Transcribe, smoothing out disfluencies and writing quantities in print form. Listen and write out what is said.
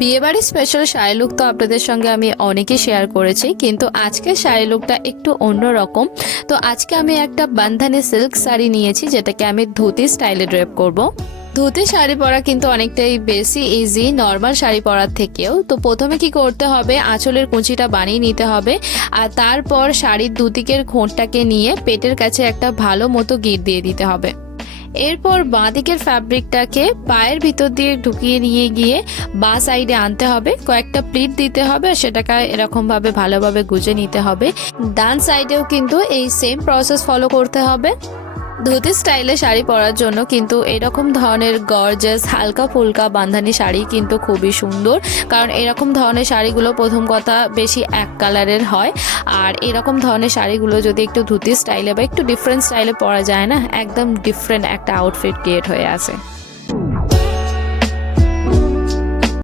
বিয়েবাড়ির special sari look তো আপনাদের সঙ্গে আমি অনেকই শেয়ার করেছি, কিন্তু আজকের শাড়ি লুকটা একটু অন্যরকম। তো আজকে আমি একটা বান্ধানি সিল্ক শাড়ি নিয়েছি, যেটাকে আমি ধুতি স্টাইলে ড্রেপ করব। ধুতি শাড়ি পরা কিন্তু অনেকটাই বেশি ইজি নর্মাল শাড়ি পরার থেকেও। তো প্রথমে কি করতে হবে, আঁচলের কুঁচিটা বানিয়ে নিতে হবে, আর তারপর শাড়ির দুদিকের ঘোঁটটাকে নিয়ে পেটের কাছে একটা ভালো মতো গিঁট দিয়ে দিতে হবে। এরপর বাঁ দিকের ফ্যাব্রিকটাকে পায়ের ভিতর দিয়ে ঢুকিয়ে নিয়ে গিয়ে বাঁ সাইডে আনতে হবে, কয়েকটা প্লিট দিতে হবে আর সেটাকে এরকমভাবে ভালোভাবে গুজে নিতে হবে। ডান সাইডেও কিন্তু এই সেম প্রসেস ফলো করতে হবে। ধুতি স্টাইলে শাড়ি পরার জন্য কিন্তু এরকম ধরনের গর্জাস হালকা ফুলকা বান্ধানি শাড়ি কিন্তু খুবই সুন্দর, কারণ এরকম ধরনের শাড়িগুলো প্রথম কথা বেশি এক কালারের হয়, আর এরকম ধরনের শাড়িগুলো যদি একটু ধুতি স্টাইলে বা একটু ডিফারেন্ট স্টাইলে পরা যায় না, একদম ডিফারেন্ট একটা আউটফিট ক্রিয়েট হয়ে আসে।